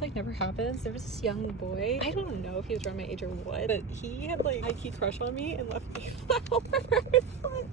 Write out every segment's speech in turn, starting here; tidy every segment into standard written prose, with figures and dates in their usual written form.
this like never happens. There was this young boy. I don't know if he was around my age or what, but he had like a high-key crush on me and left me flowers.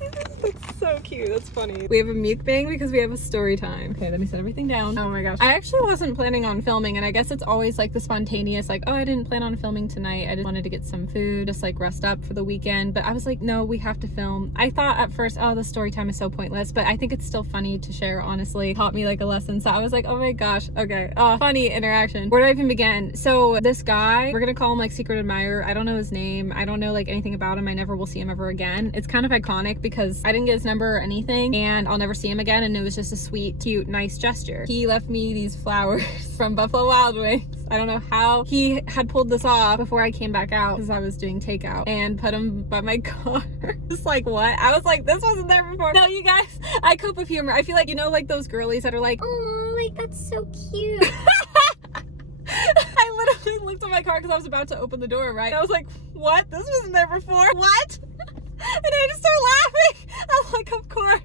That's so cute. That's funny. We have a mukbang because we have a story time. Okay, let me set everything down. Oh my gosh. I actually wasn't planning on filming, and I guess it's always like the spontaneous, like, oh, I didn't plan on filming tonight. I just wanted to get some food, just like rest up for the weekend. But I was like, no, we have to film. I thought at first, oh, the story time is so pointless, but I think it's still funny to share, honestly. It taught me like a lesson. So I was like, oh my gosh, okay. Funny interaction. Where do I even begin? So this guy, we're gonna call him like secret admirer. I don't know his name. I don't know like anything about him. I never will see him ever again. It's kind of iconic because I didn't get his number or anything, and I'll never see him again, and it was just a sweet, cute, nice gesture. He left me these flowers from Buffalo Wild Wings. I don't know how he had pulled this off before I came back out because I was doing takeout, and put them by my car. Just like, what? I was like, this wasn't there before. No, you guys, I cope with humor. I feel like, you know, like those girlies that are like, oh, like that's so cute. I literally looked at my car because I was about to open the door, right? I was like, what? This wasn't there before. What? And I just start laughing. I'm like, of course.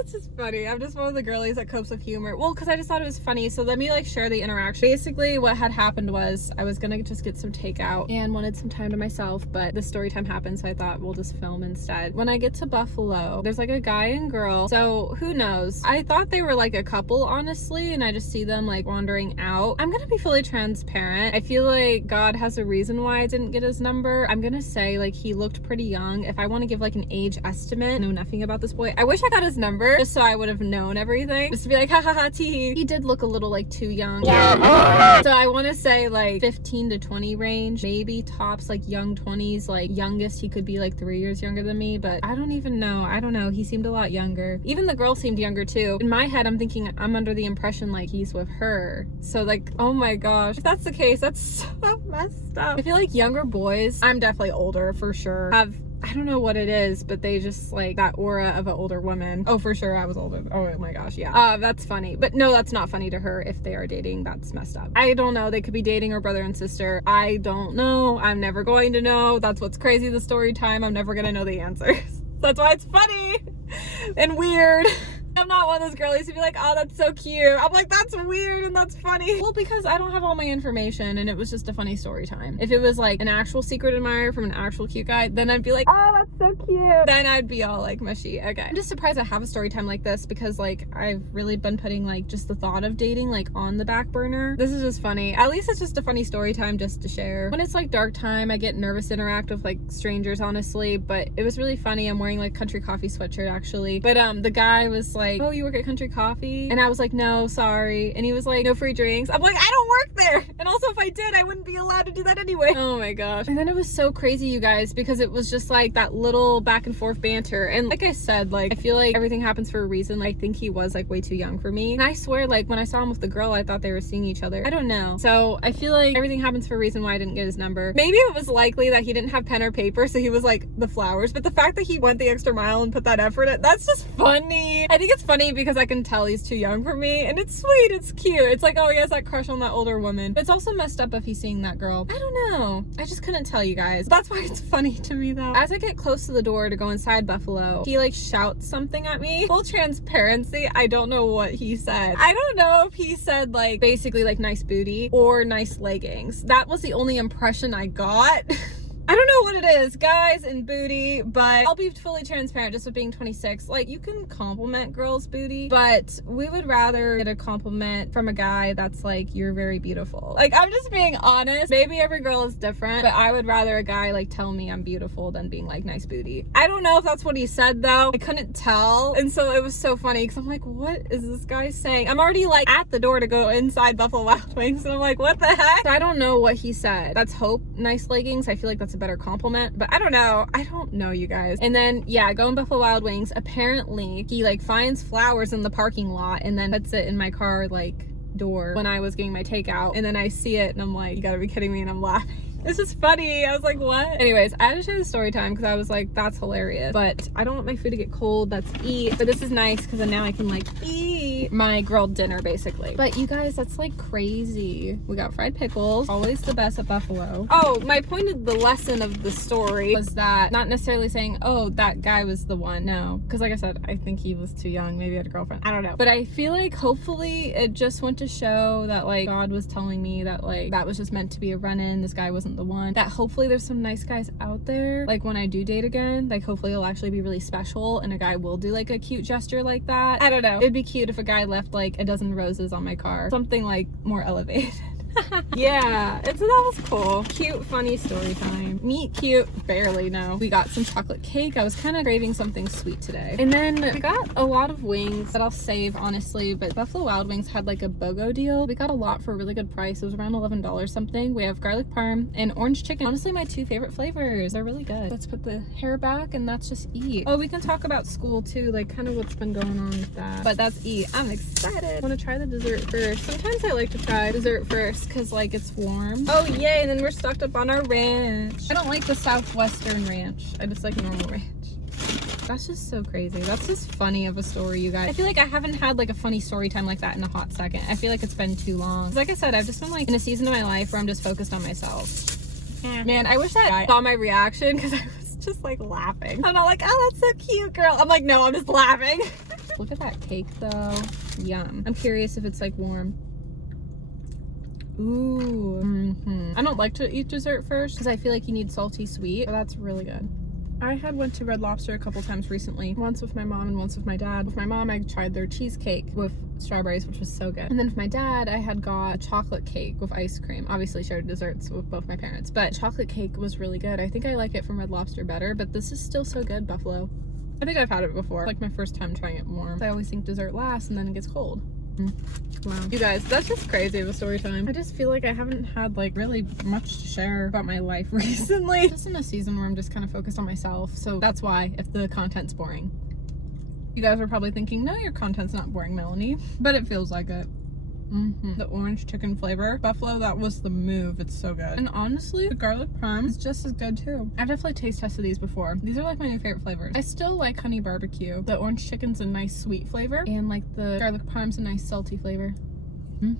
It's just funny. I'm just one of the girlies that copes with humor. Well, because I just thought it was funny. So let me like share the interaction. Basically, what had happened was I was gonna just get some takeout and wanted some time to myself, but the story time happened, so I thought we'll just film instead. When I get to Buffalo, there's like a guy and girl. So who knows? I thought they were like a couple, honestly, and I just see them like wandering out. I'm gonna be fully transparent. I feel like God has a reason why I didn't get his number. I'm gonna say like he looked pretty young. If I want to give like an age estimate, I know nothing about this boy. I wish I got his number just so I would have known everything, just to be like, ha ha ha, tee. He did look a little like too young. Yeah. So I want to say like 15 to 20 range, maybe tops like young 20s. Like youngest he could be like 3 years younger than me, but I don't even know. I don't know. He seemed a lot younger. Even the girl seemed younger too. In my head, I'm thinking I'm under the impression like he's with her. So like, oh my gosh, if that's the case, that's so messed up. I feel like younger boys, I'm definitely older for sure, have, I don't know what it is, but they just like that aura of an older woman. Oh, for sure I was older. Oh my gosh, yeah. That's funny. But no, that's not funny to her. If they are dating, that's messed up. I don't know. They could be dating her brother and sister. I don't know. I'm never going to know. That's what's crazy, the story time. I'm never gonna know the answers. That's why it's funny and weird. I'm not one of those girlies who be like, oh, that's so cute. I'm like, that's weird and that's funny. Well, because I don't have all my information and it was just a funny story time. If it was like an actual secret admirer from an actual cute guy, then I'd be like, oh, that's so cute. Then I'd be all like mushy. Okay. I'm just surprised I have a story time like this because like I've really been putting like just the thought of dating like on the back burner. This is just funny. At least it's just a funny story time just to share. When it's like dark time, I get nervous to interact with like strangers, honestly, but it was really funny. I'm wearing like Country Coffee sweatshirt actually. But the guy was like, oh, you work at Country Coffee? And I was like, no, sorry. And he was like, no free drinks. I'm like, I don't work there. And also if I did, I wouldn't be allowed to do that anyway. Oh my gosh. And then it was so crazy, you guys, because it was just like that little back and forth banter. And like I said, like, I feel like everything happens for a reason. I think he was like way too young for me. And I swear, like when I saw him with the girl, I thought they were seeing each other. I don't know. So I feel like everything happens for a reason why I didn't get his number. Maybe it was likely that he didn't have pen or paper, so he was like the flowers. But the fact that he went the extra mile and put that effort in, that's just funny. I think it's funny because I can tell he's too young for me, and it's sweet, it's cute. It's like, oh, he has that crush on that older woman. It's also messed up if he's seeing that girl. I don't know. I just couldn't tell you guys. That's why it's funny to me though. As I get close to the door to go inside Buffalo, he like shouts something at me. Full transparency, I don't know what he said. I don't know if he said like basically like nice booty or nice leggings. That was the only impression I got. I don't know what it is, guys and booty, but I'll be fully transparent just with being 26. Like, you can compliment girls' booty, but we would rather get a compliment from a guy that's like, you're very beautiful. Like, I'm just being honest. Maybe every girl is different, but I would rather a guy like tell me I'm beautiful than being like, nice booty. I don't know if that's what he said though. I couldn't tell. And so it was so funny because I'm like, what is this guy saying? I'm already like at the door to go inside Buffalo Wild Wings, and I'm like, what the heck? I don't know what he said. Let's hope nice leggings. I feel like that's a better compliment, but I don't know, you guys. And then yeah, going Buffalo Wild Wings, apparently he like finds flowers in the parking lot and then puts it in my car like door when I was getting my takeout, and then I see it and I'm like, you gotta be kidding me, and I'm laughing. This is funny. I was like, what? Anyways, I had to share the story time because I was like, that's hilarious. But I don't want my food to get cold. That's eat. But this is nice because then now I can like eat. my grilled dinner basically. But you guys, that's like crazy. We got fried pickles, always the best at Buffalo. Oh, my point of the lesson of the story was that not necessarily saying, oh, that guy was the one. No, because like I said, I think he was too young, maybe had a girlfriend, I don't know. But I feel like hopefully it just went to show that like God was telling me that like that was just meant to be a run-in, this guy wasn't the one, that hopefully there's some nice guys out there, like when I do date again, like hopefully it'll actually be really special and a guy will do like a cute gesture like that. I don't know, it'd be cute if a guy left like a dozen roses on my car, something like more elevated. Yeah, that was cool. Cute, funny story time. Meet cute, barely, no. We got some chocolate cake. I was kind of craving something sweet today. And then we got a lot of wings that I'll save, honestly, but Buffalo Wild Wings had like a BOGO deal. We got a lot for a really good price. It was around $11 something. We have garlic parm and orange chicken. Honestly, my two favorite flavors. They're really good. Let's put the hair back and that's just eat. Oh, we can talk about school too, like kind of what's been going on with that. But that's eat. I'm excited. I want to try the dessert first. Sometimes I like to try dessert first because like it's warm. Oh yay, and then we're stocked up on our ranch. I don't like the southwestern ranch. I just like normal ranch. That's just so crazy. That's just funny of a story, you guys. I feel like I haven't had like a funny story time like that in a hot second. I feel like it's been too long. Like I said, I've just been like in a season of my life where I'm just focused on myself. Man, I wish that guy saw my reaction because I was just like laughing. I'm not like, oh, that's so cute, girl. I'm like, no, I'm just laughing. Look at that cake though. Yum. I'm curious if it's like warm. Ooh. I don't like to eat dessert first because I feel like you need salty sweet, but that's really good. I went to Red Lobster a couple times recently, once with my mom and once with my dad. With my mom, I tried their cheesecake with strawberries, which was so good. And then with my dad, I had got a chocolate cake with ice cream. Obviously shared desserts with both my parents, but chocolate cake was really good. I think I like it from Red Lobster better, but this is still so good, Buffalo. I think I've had it before, like my first time trying it warm. I always think dessert lasts and then it gets cold. Wow. You guys, that's just crazy of a story time. I just feel like I haven't had like really much to share about my life recently. Just in a season where I'm just kind of focused on myself. So that's why if the content's boring. You guys are probably thinking, no, your content's not boring, Melanie. But it feels like it. The orange chicken flavor. Buffalo, that was the move. It's so good. And honestly, the garlic parm is just as good too. I've definitely taste tested these before. These are like my new favorite flavors. I still like honey barbecue. The orange chicken's a nice sweet flavor and like the garlic parm's a nice salty flavor.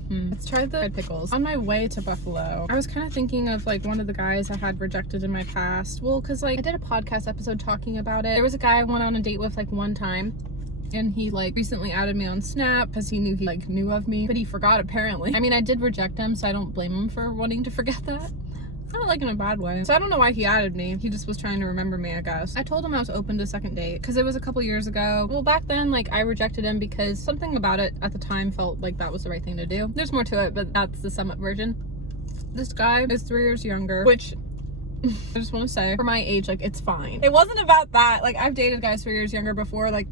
Let's try the fried pickles. On my way to Buffalo, I was kind of thinking of like one of the guys I had rejected in my past. Well, because like I did a podcast episode talking about it. There was a guy I went on a date with like one time. And he like recently added me on Snap because he knew knew of me, but he forgot apparently. I mean, I did reject him, so I don't blame him for wanting to forget that. Not like in a bad way. So I don't know why he added me. He just was trying to remember me, I guess. I told him I was open to second date because it was a couple years ago. Well, back then, like I rejected him because something about it at the time felt like that was the right thing to do. There's more to it, but that's the sum up version. This guy is 3 years younger, which I just want to say for my age, like it's fine. It wasn't about that. Like I've dated guys 3 years younger before, like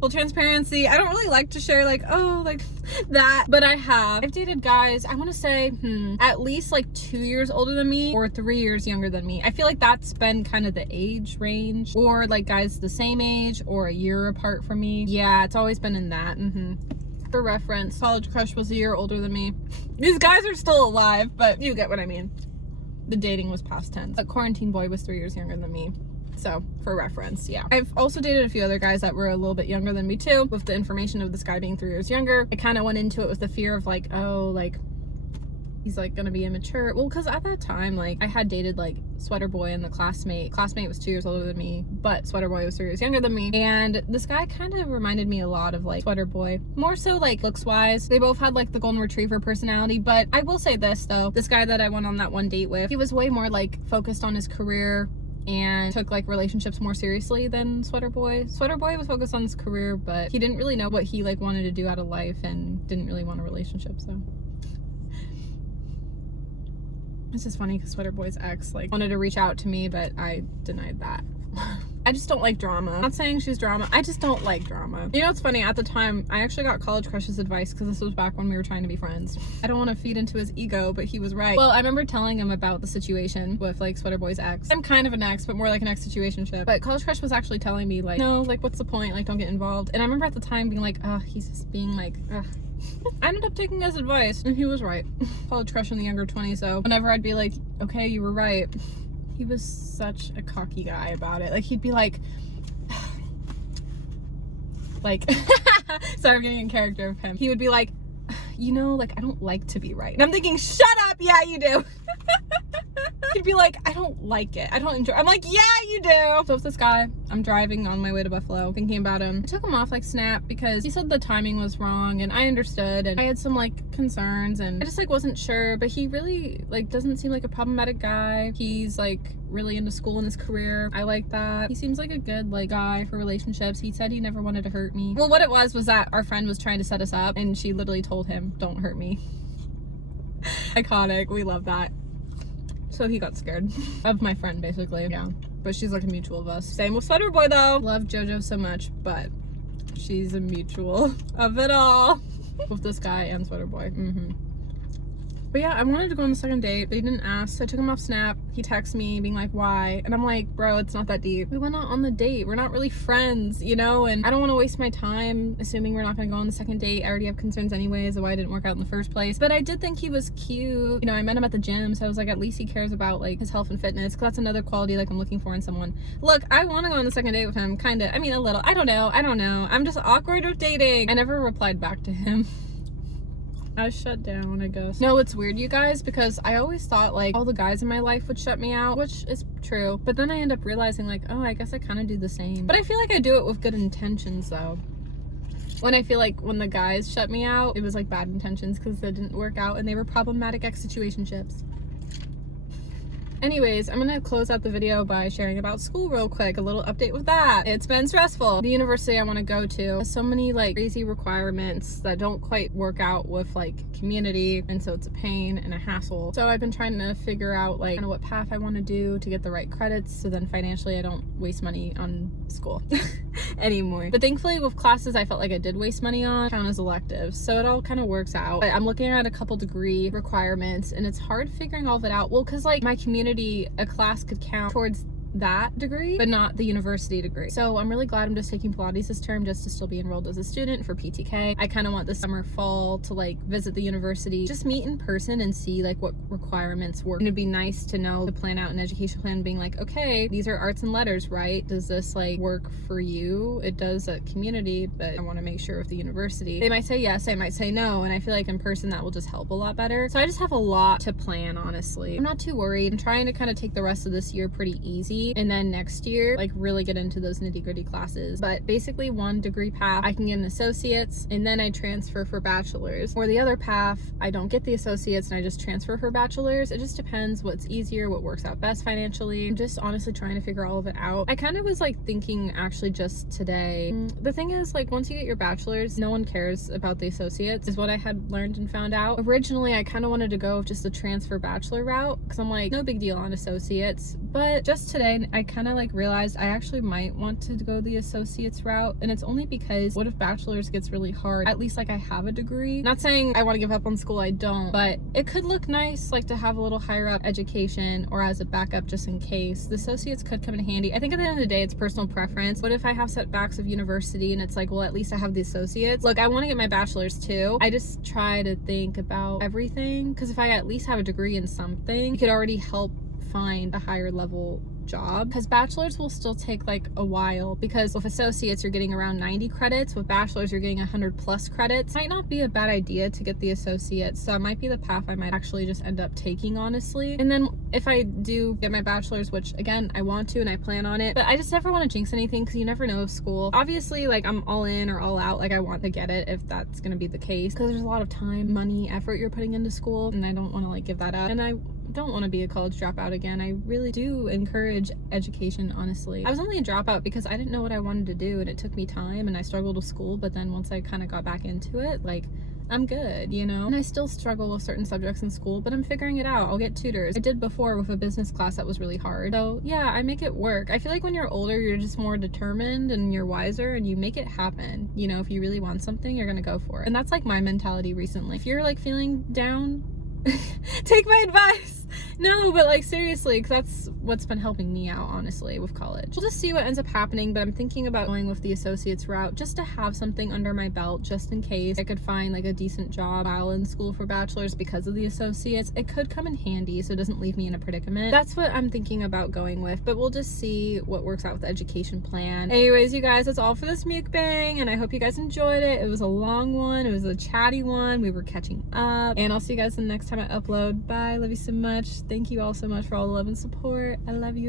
full transparency. I don't really like to share like, oh, like that, but I've dated guys, I want to say at least like 2 years older than me or 3 years younger than me. I feel like that's been kind of the age range, or like guys the same age or a year apart from me. Yeah, it's always been in that. For reference, college crush was a year older than me. These guys are still alive, but you get what I mean. The dating was past tense. A quarantine boy was 3 years younger than me. So for reference, yeah. I've also dated a few other guys that were a little bit younger than me too. With the information of this guy being 3 years younger, I kind of went into it with the fear of like, oh, like he's like gonna be immature. Well, because at that time, like I had dated like Sweater Boy and the classmate. Classmate was 2 years older than me, but Sweater Boy was 3 years younger than me. And this guy kind of reminded me a lot of like Sweater Boy, more so like looks wise. They both had like the golden retriever personality, but I will say this though, this guy that I went on that one date with, he was way more like focused on his career and took like relationships more seriously than Sweater Boy. Sweater Boy was focused on his career, but he didn't really know what he like wanted to do out of life and didn't really want a relationship, so. It's just funny because Sweater Boy's ex like wanted to reach out to me, but I denied that. I just don't like drama. I'm not saying she's drama. I just don't like drama. You know, it's funny. At the time, I actually got college crush's advice because this was back when we were trying to be friends. I don't want to feed into his ego, but he was right. Well, I remember telling him about the situation with like Sweater Boy's ex. I'm kind of an ex, but more like an ex situationship. But college crush was actually telling me like, no, like what's the point? Like don't get involved. And I remember at the time being like, he's just being like, I ended up taking his advice and he was right. College crush in the younger 20s, so whenever I'd be like, okay, you were right, he was such a cocky guy about it. Like he'd be like Sorry, I'm getting in character of him. He would be like, you know, like, I don't like to be right. And I'm thinking, shut up, yeah, you do. He'd be like, I don't like it. I don't enjoy it. I'm like, yeah, you do. So with this guy, I'm driving on my way to Buffalo, thinking about him. I took him off like Snap because he said the timing was wrong, and I understood, and I had some like concerns, and I just like wasn't sure, but he really like doesn't seem like a problematic guy. He's like really into school and his career. I like that. He seems like a good like guy for relationships. He said he never wanted to hurt me. Well, what it was that our friend was trying to set us up, and she literally told him, don't hurt me. Iconic. We love that. So he got scared of my friend, basically. Yeah, but she's like a mutual of us. Same with Sweater Boy though. Love JoJo so much, but she's a mutual of it all. With this guy and Sweater Boy. But yeah, I wanted to go on the second date, but he didn't ask, so I took him off Snap. He texted me being like, why? And I'm like, bro, it's not that deep. We went out on the date. We're not really friends, you know? And I don't want to waste my time assuming we're not going to go on the second date. I already have concerns anyways of why it didn't work out in the first place. But I did think he was cute. You know, I met him at the gym, so I was like, at least he cares about like his health and fitness, because that's another quality like I'm looking for in someone. Look, I want to go on the second date with him, kind of. I mean, a little. I don't know. I'm just awkward with dating. I never replied back to him. I was shut down, I guess. No, it's weird, you guys, because I always thought like all the guys in my life would shut me out, which is true. But then I end up realizing like, oh, I guess I kind of do the same. But I feel like I do it with good intentions though. When I feel like when the guys shut me out, it was like bad intentions because it didn't work out and they were problematic situationships. Anyways, I'm gonna close out the video by sharing about school real quick. A little update with that. It's been stressful. The university I want to go to has so many like crazy requirements that don't quite work out with like community, and so it's a pain and a hassle. So I've been trying to figure out like kind of what path I want to do to get the right credits, so then financially I don't waste money on school anymore. But thankfully with classes I felt like I did waste money on count as electives, so it all kind of works out. But I'm looking at a couple degree requirements and it's hard figuring all of it out. Well, because like my community, a class could count towards that degree but not the university degree. So I'm really glad I'm just taking Pilates this term just to still be enrolled as a student for PTK. I kind of want this summer fall to like visit the university, just meet in person and see like what requirements work. And it'd be nice to know, to plan out an education plan being like, okay, these are arts and letters, right? Does this like work for you? It does at community, but I want to make sure with the university they might say yes, I might say no, and I feel like in person that will just help a lot better. So I just have a lot to plan, honestly. I'm not too worried. I'm trying to kind of take the rest of this year pretty easy, and then next year like really get into those nitty-gritty classes. But basically one degree path I can get an associate's and then I transfer for bachelor's, or the other path I don't get the associates and I just transfer for bachelor's. It just depends what's easier, what works out best financially. I'm just honestly trying to figure all of it out. I kind of was like thinking actually just today, the thing is like once you get your bachelor's no one cares about the associates, is what I had learned and found out. Originally I kind of wanted to go just the transfer bachelor route because I'm like, no big deal on associates, but just today I kind of like realized I actually might want to go the associates route. And it's only because what if bachelor's gets really hard? At least like I have a degree. Not saying I want to give up on school, I don't, but it could look nice like to have a little higher up education or as a backup just in case. The associates could come in handy. I think at the end of the day it's personal preference. What if I have setbacks of university and it's like, well, at least I have the associates? Look, I want to get my bachelor's too. I just try to think about everything, because if I at least have a degree in something, it could already help find a higher level job, because bachelor's will still take like a while, because with associates you're getting around 90 credits, with bachelor's you're getting 100 plus credits. Might not be a bad idea to get the associates, so it might be the path I might actually just end up taking, honestly. And then if I do get my bachelor's, which again I want to and I plan on it, but I just never want to jinx anything because you never know with school. Obviously like I'm all in or all out, like I want to get it if that's gonna be the case, because there's a lot of time, money, effort you're putting into school, and I don't want to like give that up, and I don't want to be a college dropout again. I really do encourage education, honestly. I was only a dropout because I didn't know what I wanted to do, and it took me time and I struggled with school, but then once I kind of got back into it, like I'm good, you know? And I still struggle with certain subjects in school, but I'm figuring it out. I'll get tutors. I did before with a business class that was really hard. So yeah, I make it work. I feel like when you're older, you're just more determined and you're wiser and you make it happen. You know, if you really want something, you're gonna go for it. And that's like my mentality recently. If you're like feeling down, take my advice. No, but like seriously, because that's what's been helping me out, honestly, with college. We'll just see what ends up happening, but I'm thinking about going with the associate's route just to have something under my belt, just in case I could find like a decent job while in school for bachelor's because of the associates. It could come in handy, so it doesn't leave me in a predicament. That's what I'm thinking about going with, but we'll just see what works out with the education plan. Anyways, you guys, that's all for this mukbang, and I hope you guys enjoyed it. It was a long one. It was a chatty one. We were catching up, and I'll see you guys the next time I upload. Bye. Love you so much. Thank you all so much for all the love and support. I love you.